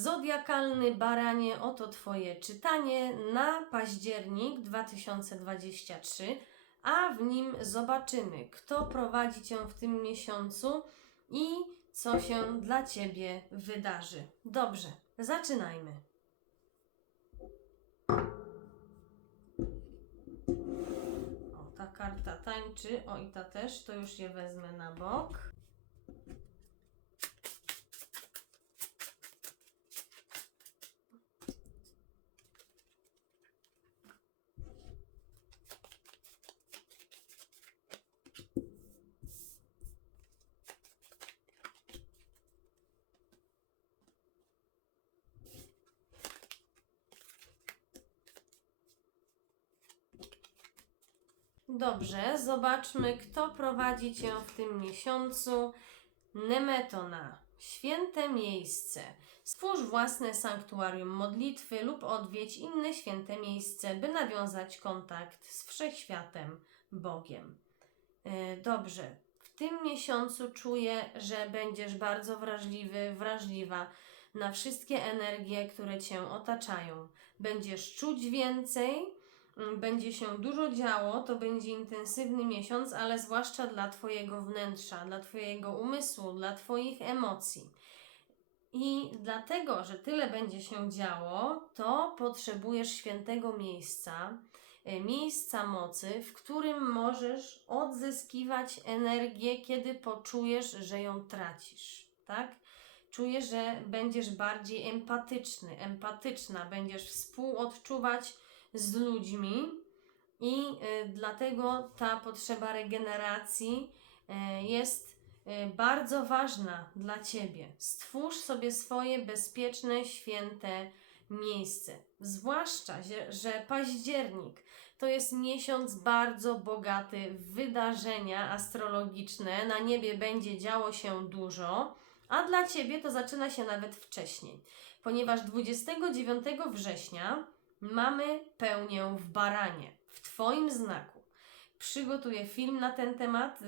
Zodiakalny baranie, oto Twoje czytanie na październik 2023, a w nim zobaczymy, kto prowadzi Cię w tym miesiącu i co się dla Ciebie wydarzy. Dobrze, zaczynajmy. O, ta karta tańczy, o i ta też, to już je wezmę na bok. Dobrze, zobaczmy, kto prowadzi Cię w tym miesiącu. Nemetona, święte miejsce. Stwórz własne sanktuarium modlitwy lub odwiedź inne święte miejsce, by nawiązać kontakt z wszechświatem, Bogiem. E, Dobrze, w tym miesiącu czuję, że będziesz bardzo wrażliwy, wrażliwa na wszystkie energie, które Cię otaczają. Będziesz czuć więcej, będzie się dużo działo, to będzie intensywny miesiąc, ale zwłaszcza dla Twojego wnętrza, dla Twojego umysłu, dla Twoich emocji. I dlatego, że tyle będzie się działo, to potrzebujesz świętego miejsca, e, miejsca mocy, w którym możesz odzyskiwać energię, kiedy poczujesz, że ją tracisz, tak? Czujesz, że będziesz bardziej empatyczny, empatyczna, będziesz współodczuwać z ludźmi i y, dlatego ta potrzeba regeneracji y, jest y, bardzo ważna dla Ciebie. Stwórz sobie swoje bezpieczne, święte miejsce. Zwłaszcza, że październik to jest miesiąc bardzo bogaty w wydarzenia astrologiczne. Na niebie będzie działo się dużo, a dla Ciebie to zaczyna się nawet wcześniej, ponieważ 29 września mamy pełnię w baranie, w Twoim znaku. Przygotuję film na ten temat. y,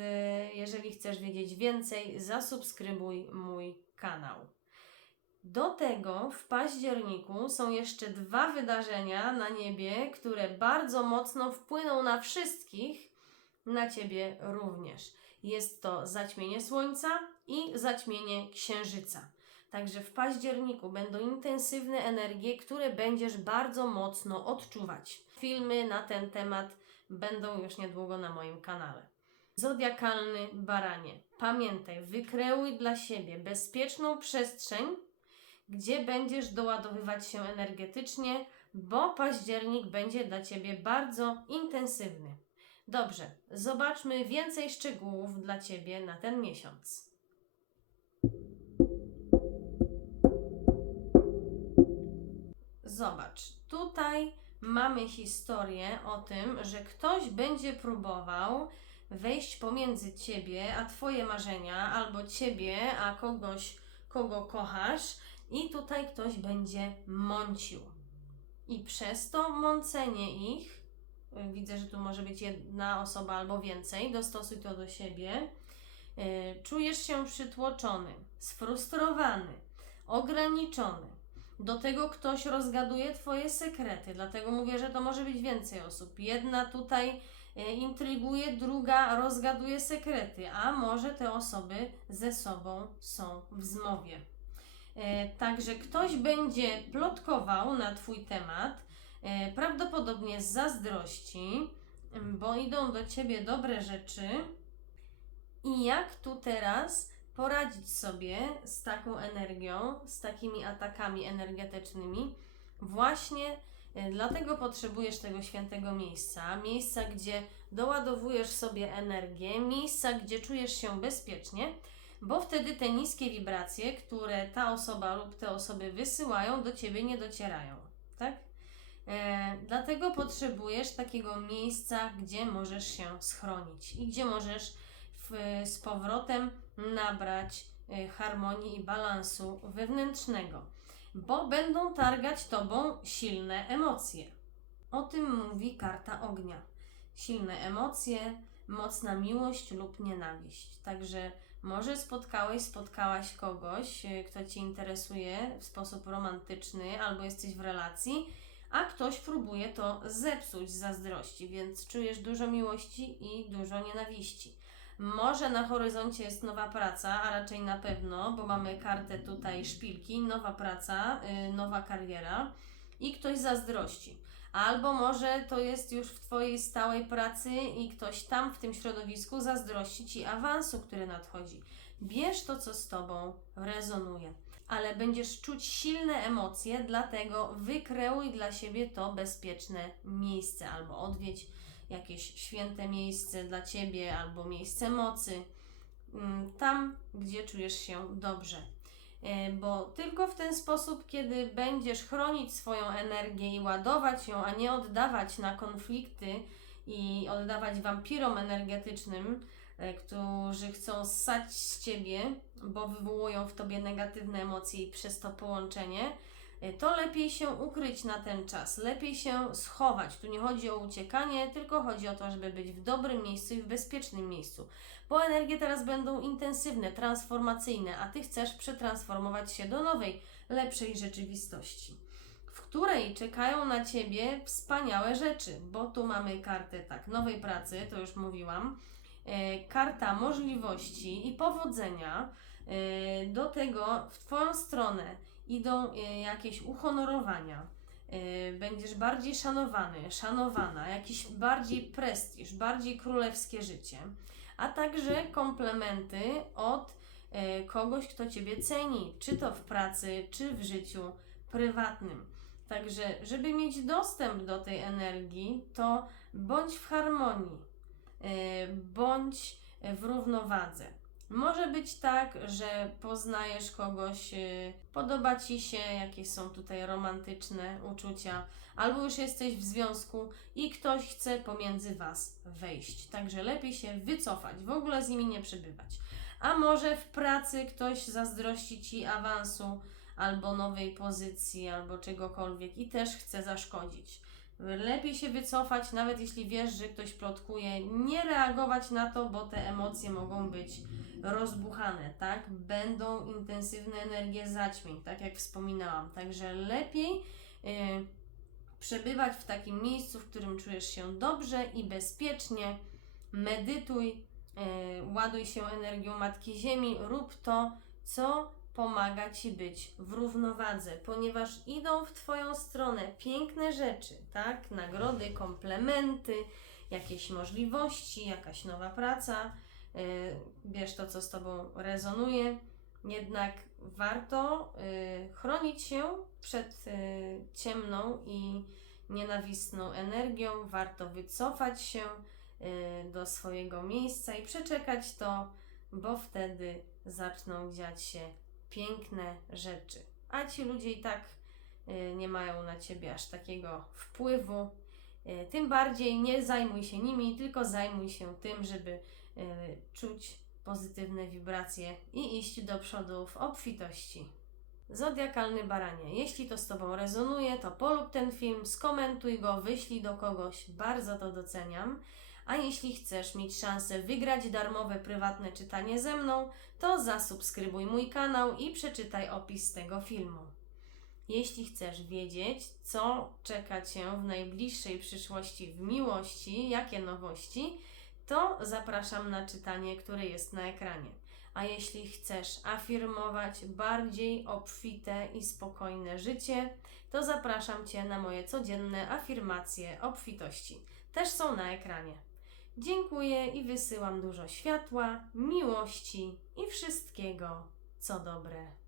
Jeżeli chcesz wiedzieć więcej, zasubskrybuj mój kanał. Do tego w październiku są jeszcze dwa wydarzenia na niebie, które bardzo mocno wpłyną na wszystkich, na Ciebie również. Jest to zaćmienie Słońca i zaćmienie Księżyca. Także w październiku będą intensywne energie, które będziesz bardzo mocno odczuwać. Filmy na ten temat będą już niedługo na moim kanale. Zodiakalny baranie. Pamiętaj, wykreuj dla siebie bezpieczną przestrzeń, gdzie będziesz doładowywać się energetycznie, bo październik będzie dla Ciebie bardzo intensywny. Dobrze, zobaczmy więcej szczegółów dla Ciebie na ten miesiąc. Zobacz, tutaj mamy historię o tym, że ktoś będzie próbował wejść pomiędzy ciebie a twoje marzenia, albo ciebie a kogoś, kogo kochasz, i tutaj ktoś będzie mącił. I przez to mącenie ich, widzę, że tu może być jedna osoba albo więcej, dostosuj to do siebie, y, czujesz się przytłoczony, sfrustrowany, ograniczony. Do tego ktoś rozgaduje Twoje sekrety, dlatego mówię, że to może być więcej osób. Jedna tutaj e, intryguje, druga rozgaduje sekrety, a może te osoby ze sobą są w zmowie. E, Także ktoś będzie plotkował na Twój temat, e, prawdopodobnie z zazdrości, bo idą do Ciebie dobre rzeczy. I jak tu teraz poradzić sobie z taką energią, z takimi atakami energetycznymi, właśnie e, dlatego potrzebujesz tego świętego miejsca, miejsca, gdzie doładowujesz sobie energię, miejsca, gdzie czujesz się bezpiecznie, bo wtedy te niskie wibracje, które ta osoba lub te osoby wysyłają, do ciebie nie docierają, tak? E, dlatego potrzebujesz takiego miejsca, gdzie możesz się schronić i gdzie możesz w, z powrotem nabrać e, harmonii i balansu wewnętrznego, bo będą targać tobą silne emocje. O tym mówi karta ognia. Silne emocje, mocna miłość lub nienawiść. Także Może spotkałeś, spotkałaś kogoś, y, kto Cię interesuje w sposób romantyczny, albo jesteś w relacji, a ktoś próbuje to zepsuć z zazdrości, więc czujesz dużo miłości i dużo nienawiści. Może na horyzoncie jest nowa praca, a raczej na pewno, bo mamy kartę tutaj szpilki, nowa praca, yy, nowa kariera i ktoś zazdrości. Albo może to jest już w Twojej stałej pracy i ktoś tam w tym środowisku zazdrości Ci awansu, który nadchodzi. Bierz to, co z Tobą rezonuje, ale będziesz czuć silne emocje, dlatego wykreuj dla siebie to bezpieczne miejsce albo odwiedź jakieś święte miejsce dla Ciebie albo miejsce mocy, mm, tam, gdzie czujesz się dobrze. E, Bo tylko w ten sposób, kiedy będziesz chronić swoją energię i ładować ją, a nie oddawać na konflikty i oddawać wampirom energetycznym, e, którzy chcą ssać z ciebie, bo wywołują w tobie negatywne emocje i przez to połączenie, to lepiej się ukryć na ten czas, lepiej się schować. Tu nie chodzi o uciekanie, tylko chodzi o to, żeby być w dobrym miejscu i w bezpiecznym miejscu. Bo energie teraz będą intensywne, transformacyjne, a ty chcesz przetransformować się do nowej, lepszej rzeczywistości, w której czekają na ciebie wspaniałe rzeczy, bo tu mamy kartę tak, nowej pracy, to już mówiłam, e, karta możliwości i powodzenia. E, do tego w Twoją stronę idą e, jakieś uhonorowania. E, Będziesz bardziej szanowany, szanowana, jakiś bardziej prestiż, bardziej królewskie życie, a także komplementy od e, kogoś, kto Ciebie ceni, czy to w pracy, czy w życiu prywatnym. Także, żeby mieć dostęp do tej energii, to bądź w harmonii, bądź w równowadze. Może być tak, że poznajesz kogoś, y, podoba ci się, jakieś są tutaj romantyczne uczucia, albo już jesteś w związku i ktoś chce pomiędzy was wejść. Także lepiej się wycofać, w ogóle z nimi nie przebywać. A może w pracy ktoś zazdrości ci awansu, albo nowej pozycji, albo czegokolwiek i też chce zaszkodzić. Lepiej się wycofać, nawet jeśli wiesz, że ktoś plotkuje, nie reagować na to, bo te emocje mogą być rozbuchane, tak? Będą intensywne energie zaćmień, tak jak wspominałam. Także lepiej y, przebywać w takim miejscu, w którym czujesz się dobrze i bezpiecznie. Medytuj, y, ładuj się energią Matki Ziemi, rób to, co pomaga Ci być w równowadze, ponieważ idą w Twoją stronę piękne rzeczy, tak? Nagrody, komplementy, jakieś możliwości, jakaś nowa praca. Bierz to, co z Tobą rezonuje. Jednak warto yy, chronić się przed yy, ciemną i nienawistną energią, warto wycofać się do swojego miejsca i przeczekać to, bo wtedy zaczną dziać się piękne rzeczy. A ci ludzie i tak y, nie mają na ciebie aż takiego wpływu. Y, tym bardziej nie zajmuj się nimi, tylko zajmuj się tym, żeby y, czuć pozytywne wibracje i iść do przodu w obfitości. Zodiakalny baranie. Jeśli to z Tobą rezonuje, to polub ten film, skomentuj go, wyślij do kogoś, bardzo to doceniam. A jeśli chcesz mieć szansę wygrać darmowe prywatne czytanie ze mną, to zasubskrybuj mój kanał i przeczytaj opis tego filmu. Jeśli chcesz wiedzieć, co czeka Cię w najbliższej przyszłości w miłości, jakie nowości, to zapraszam na czytanie, które jest na ekranie. A jeśli chcesz afirmować bardziej obfite i spokojne życie, to zapraszam Cię na moje codzienne afirmacje obfitości. Też są na ekranie. Dziękuję i wysyłam dużo światła, miłości i wszystkiego, co dobre.